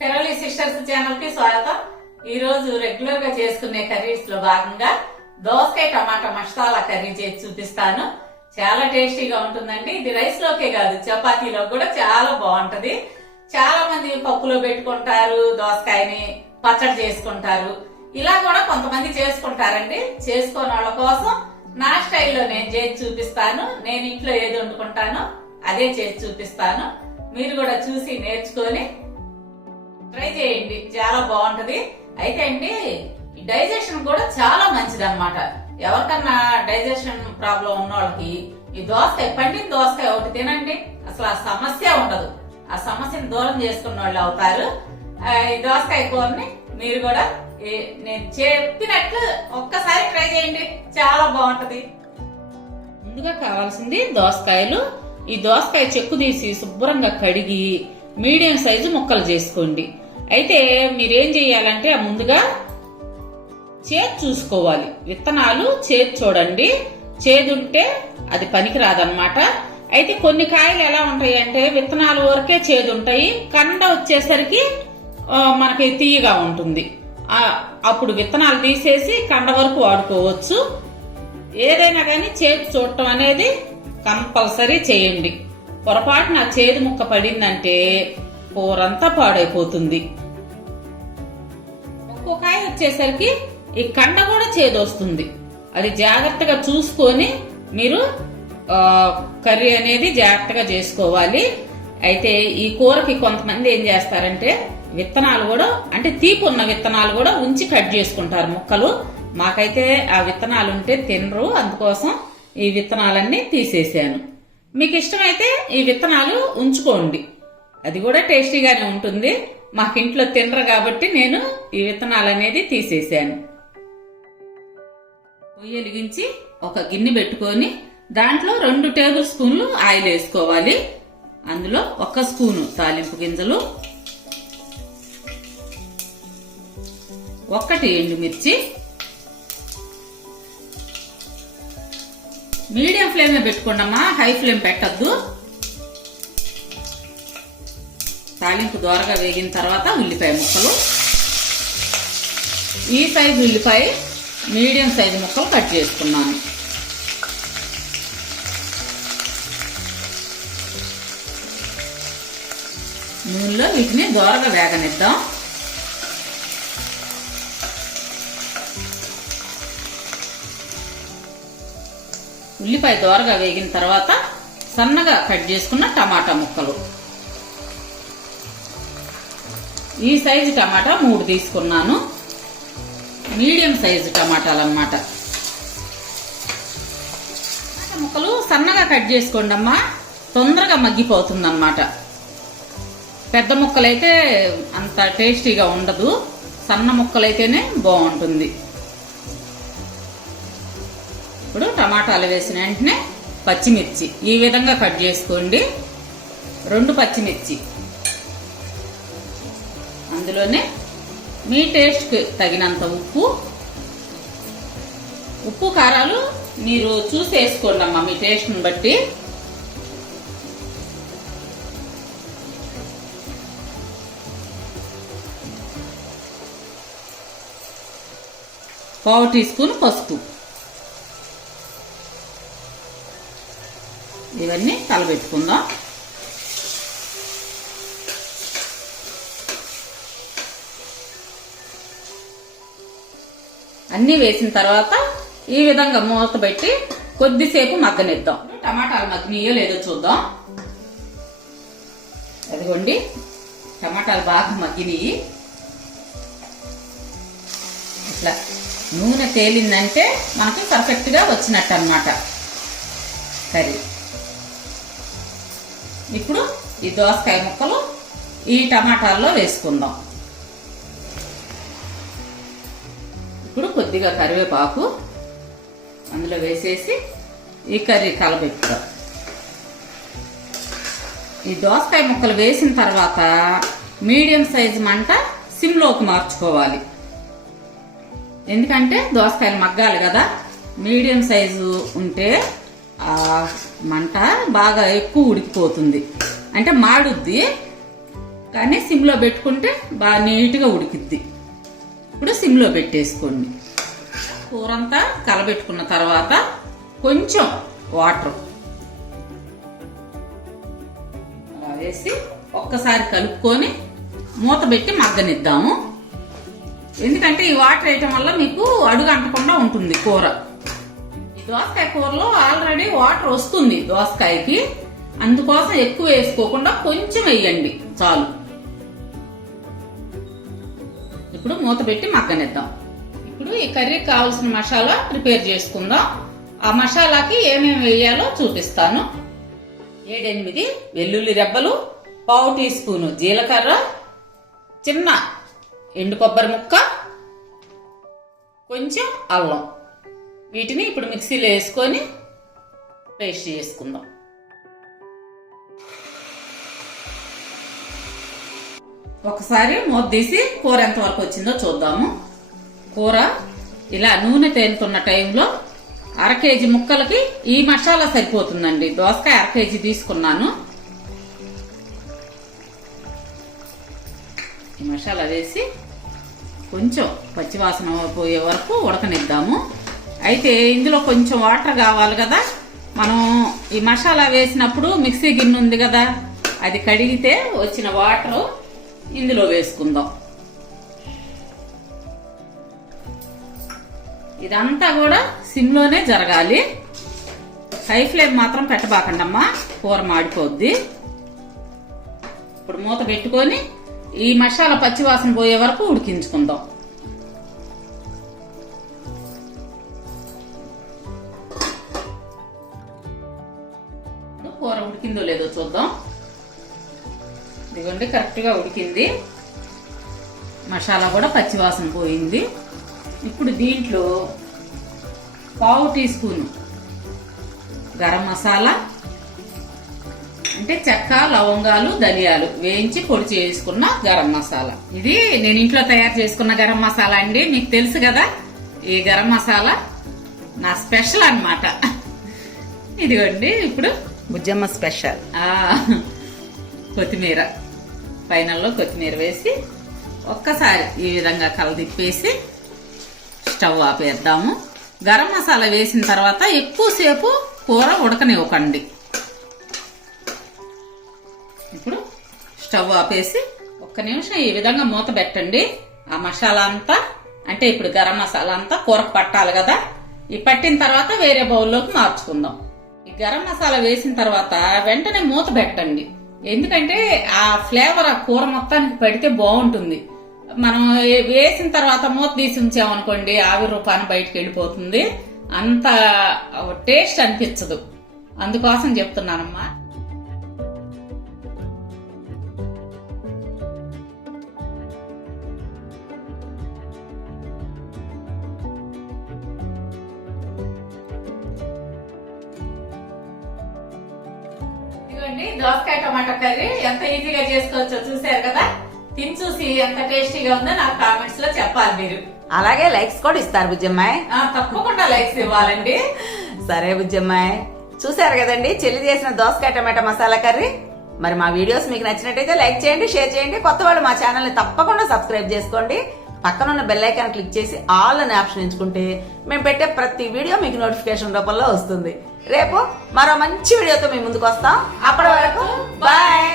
పెరలి sisters ఛానల్కి స్వాగతం. ఈ రోజు రెగ్యులర్గా చేసుకునే కర్రీస్లో భాగంగా దోసకాయ టమాటా మసాలా కర్రీ చేసి చూపిస్తాను. చాలా టేస్టీగా ఉంటుందండి. ఇది రైస్ లోకే కాదు చపాతీలో కూడా చాలా బాగుంటది. చాలా మంది పప్పులో పెట్టుకుంటారు దోసకాయని పచ్చడి చేసుకుంటారు. ఇలా కూడా కొంతమంది చేసుకుంటారండి. చేసుకోని వాళ్ళ కోసం నా స్టైల్లో నేను చేసి చూపిస్తాను. నేను ఇంట్లో ఏది వండుకుంటానో అదే చేసి చూపిస్తాను. మీరు కూడా చూసి నేర్చుకొని ట్రై చేయండి. చాలా బాగుంటది. అయితే అండి డైజెషన్ కూడా చాలా మంచిది అనమాట ఎవరికన్నా డైజెషన్ ప్రాబ్లం ఉన్న వాళ్ళకి ఈ దోసకాయ పండిన దోసకాయ ఒకటి తినండి. అసలు ఆ సమస్య ఉండదు. ఆ సమస్యను దూరం చేసుకున్న వాళ్ళు అవుతారు. ఈ దోసకాయ కూరని మీరు కూడా నేను చెప్పినట్లు ఒక్కసారి ట్రై చేయండి. చాలా బాగుంటది. ముందుగా కావాల్సింది దోసకాయలు. ఈ దోసకాయ చెక్కు తీసి శుభ్రంగా కడిగి మీడియం సైజు ముక్కలు చేసుకోండి. అయితే మీరేం చేయాలంటే ముందుగా చేతి చూసుకోవాలి. విత్తనాలు చేతి చూడండి. చేదుంటే అది పనికిరాదనమాట అయితే కొన్ని కాయలు ఎలా ఉంటాయి అంటే విత్తనాలు వరకే చేదు ఉంటాయి. కండ వచ్చేసరికి మనకి తీయగా ఉంటుంది. అప్పుడు విత్తనాలు తీసేసి కండ వరకు వాడుకోవచ్చు. ఏదైనా కానీ చేతి చూడటం అనేది కంపల్సరీ చేయండి. పొరపాటున చేదు ముక్క పడిందంటే కూరంతా పాడైపోతుంది. ఒక్కో కాయ వచ్చేసరికి ఈ కండ కూడా చేదొస్తుంది. అది జాగ్రత్తగా చూసుకొని మీరు కర్రీ అనేది జాగ్రత్తగా చేసుకోవాలి. అయితే ఈ కూరకి కొంతమంది ఏం చేస్తారంటే విత్తనాలు కూడా అంటే తీపు ఉన్న విత్తనాలు కూడా ఉంచి కట్ చేసుకుంటారు ముక్కలు. మాకైతే ఆ విత్తనాలు ఉంటే తినరు అందుకోసం ఈ విత్తనాలన్నీ తీసేసాను. మీకు ఇష్టమైతే ఈ విత్తనాలు ఉంచుకోండి. అది కూడా టేస్టీగానే ఉంటుంది. మాకు ఇంట్లో తినరు కాబట్టి నేను ఈ విత్తనాలు అనేది తీసేసాను పొయ్యి వెలిగించి ఒక గిన్నె పెట్టుకొని దాంట్లో రెండు టేబుల్ స్పూన్లు ఆయిల్ వేసుకోవాలి. అందులో ఒక స్పూను తాలింపు గింజలు ఒక్కటి ఎండుమిర్చి మీడియం ఫ్లేమ్ పెట్టుకోండమ్మా హై ఫ్లేమ్ పెట్టద్దు. తాలింపు దోరగా వేగిన తర్వాత ఉల్లిపాయ ముక్కలు. ఈ సైజు ఉల్లిపాయ మీడియం సైజు ముక్కలు కట్ చేసుకున్నాను. నూనెలో వీటిని దోరగా వేగనిద్దాం. ఉల్లిపాయ దోరగా వేగిన తర్వాత సన్నగా కట్ చేసుకున్న టమాటా ముక్కలు. ఈ సైజు టమాటా మూడు తీసుకున్నాను. మీడియం సైజు టమాటాలు అన్నమాట ముక్కలు సన్నగా కట్ చేసుకోండి అమ్మా తొందరగా మగ్గిపోతుంది అన్నమాట పెద్ద ముక్కలైతే అంత టేస్టీగా ఉండదు. సన్న ముక్కలైతేనే బాగుంటుంది. ఇప్పుడు టమాటాలు వేసిన వెంటనే పచ్చిమిర్చి. ఈ విధంగా కట్ చేసుకోండి. రెండు పచ్చిమిర్చి. ఇందులోనే మీ టేస్ట్కి తగినంత ఉప్పు. ఉప్పు కారాలు మీరు చూసి వేసుకోండి అమ్మా మీ టేస్ట్ని బట్టి. పావు టీ స్పూన్ పసుపు. ఇవన్నీ కలబెట్టుకుందాం. అన్నీ వేసిన తర్వాత ఈ విధంగా మూత పెట్టి కొద్దిసేపు మగ్గనిద్దాం. టమాటాలు మగ్గినాయో లేదో చూద్దాం. అదిగోండి. టమాటాలు బాగా మగ్గినాయి. ఇట్లా నూనె తేలిందంటే మనకి పర్ఫెక్ట్గా వచ్చినట్టు అనమాట కర్రీ ఇప్పుడు ఈ దోసకాయ ముక్కలు ఈ టమాటాల్లో వేసుకుందాం. ఇప్పుడు కొద్దిగా కరివేపాకు అందులో వేసేసి ఈ కర్రీ కలబెట్టుతాం ఈ దోసకాయ ముక్కలు వేసిన తర్వాత మీడియం సైజు మంట సిమ్లోకి మార్చుకోవాలి. ఎందుకంటే దోసకాయలు మగ్గాలి కదా. మీడియం సైజు ఉంటే ఆ మంట బాగా ఎక్కువ ఉడికిపోతుంది. అంటే మాడుద్ది కానీ సిమ్లో పెట్టుకుంటే బాగా నీట్గా ఉడికిద్ది. ఇప్పుడు సిమ్లో పెట్టేసుకోండి. కూర అంతా కలబెట్టుకున్న తర్వాత కొంచెం వాటర్ అలా వేసి ఒక్కసారి కలుపుకొని మూత పెట్టి మగ్గనిద్దాము. ఎందుకంటే ఈ వాటర్ వేయటం వల్ల మీకు అడుగు అంటకుండా ఉంటుంది కూర. ఈ దోసకాయ కూరలో ఆల్రెడీ వాటర్ వస్తుంది దోసకాయకి. అందుకోసం ఎక్కువ వేసుకోకుండా కొంచెం వేయండి చాలు. ఇప్పుడు మూత పెట్టి మగ్గనిద్దాం. ఇప్పుడు ఈ కర్రీకి కావాల్సిన మసాలా ప్రిపేర్ చేసుకుందాం. ఆ మసాలాకి ఏమేమి వేయాలో చూపిస్తాను. ఏడెనిమిది వెల్లుల్లి రెబ్బలు పావు టీ స్పూను జీలకర్ర చిన్న ఎండు కొబ్బరి ముక్క కొంచెం అల్లం. వీటిని ఇప్పుడు మిక్సీలో వేసుకొని పేస్ట్ చేసుకుందాం. ఒకసారి మూత తీసి కూర ఎంతవరకు వచ్చిందో చూద్దాము. కూర ఇలా నూనె తేలుతున్న టైంలో అర కేజీ ముక్కలకి ఈ మసాలా సరిపోతుందండి. దోసకాయ అర కేజీ తీసుకున్నాను. ఈ మసాలా వేసి కొంచెం పచ్చివాసన పోయే వరకు ఉడకనిద్దాము. అయితే ఇందులో కొంచెం వాటర్ కావాలి కదా. మనం ఈ మసాలా వేసినప్పుడు మిక్సీ గిన్నె ఉంది కదా. అది కడిగితే వచ్చిన వాటర్ ఇందులో వేసుకుందాం. ఇదంతా కూడా సిమ్లోనే జరగాలి. హై ఫ్లేమ్ మాత్రం పెట్టబాకండమ్మా కూర మాడిపోద్ది. ఇప్పుడు మూత పెట్టుకొని ఈ మసాలా పచ్చివాసన పోయే వరకు ఉడికించుకుందాం. కూర ఉడికిందో లేదో చూద్దాం. ఇదిగోండి కరెక్ట్గా ఉడికింది. మసాలా కూడా పచ్చివాసన పోయింది. ఇప్పుడు దీంట్లో పావు టీ స్పూన్ గరం మసాలా అంటే చెక్క లవంగాలు ధనియాలు వేయించి పొడి చేసుకున్న గరం మసాలా. ఇది నేను ఇంట్లో తయారు చేసుకున్న గరం మసాలా అండి మీకు తెలుసు కదా. ఈ గరం మసాలా నా స్పెషల్ అన్నమాట. ఇదిగోండి ఇప్పుడు బుజ్జమ్మ స్పెషల్. కొత్తిమీర. ఫైనల్లో కొత్తిమీర వేసి ఒక్కసారి ఈ విధంగా కలదిప్పేసి స్టవ్ ఆపేద్దాము. గరం మసాలా వేసిన తర్వాత ఎక్కువసేపు కూర ఉడకనివ్వకండి. ఇప్పుడు స్టవ్ ఆపేసి ఒక్క నిమిషం ఈ విధంగా మూత పెట్టండి. ఆ మసాలా అంతా అంటే ఇప్పుడు గరం మసాలా అంతా కూరకు పట్టాలి కదా. ఈ పట్టిన తర్వాత వేరే బౌల్లోకి మార్చుకుందాం. ఈ గరం మసాలా వేసిన తర్వాత వెంటనే మూత పెట్టండి. ఎందుకంటే ఆ ఫ్లేవర్ ఆ కూర మొత్తానికి పెడితే బాగుంటుంది. మనం వేసిన తర్వాత మూత తీసి ఉంచామనుకోండి ఆవిరి రూపాన్ని బయటకు వెళ్ళిపోతుంది. అంత టేస్ట్ అనిపించదు. అందుకోసం చెప్తున్నానమ్మా. ఇదిగోండి దోసకాయ టమాటా కర్రీ ఎంత ఈజీగా చేసుకోవచ్చో చూసారు కదా? తిని చూసి ఎంత టేస్టీగా ఉందో నాకు కామెంట్స్లో చెప్పాలి మీరు. అలాగే లైక్స్ కూడా ఇస్తారు బుజ్జమ్మాయి. తప్పకుండా లైక్స్ ఇవ్వాలండి. సరే బుజ్జమ్మాయి. చూసారు కదండి చెల్లి చేసిన దోసకాయ టమాటా మసాలా కర్రీ. మరి మా వీడియోస్ మీకు నచ్చినట్టయితే లైక్ చేయండి షేర్ చేయండి. కొత్త వాళ్ళు మా ఛానల్ని తప్పకుండా సబ్స్క్రైబ్ చేసుకోండి. పక్కన ఉన్న బెల్ ఐకాన్ క్లిక్ చేసి ఆల్ అనే ఆప్షన్ ఎంచుకుంటే మేము పెట్టే ప్రతి వీడియో మీకు నోటిఫికేషన్ రూపంలో వస్తుంది. రేపు మరో మంచి వీడియోతో మీ ముందుకు వస్తాం. అప్పటి వరకు బాయ్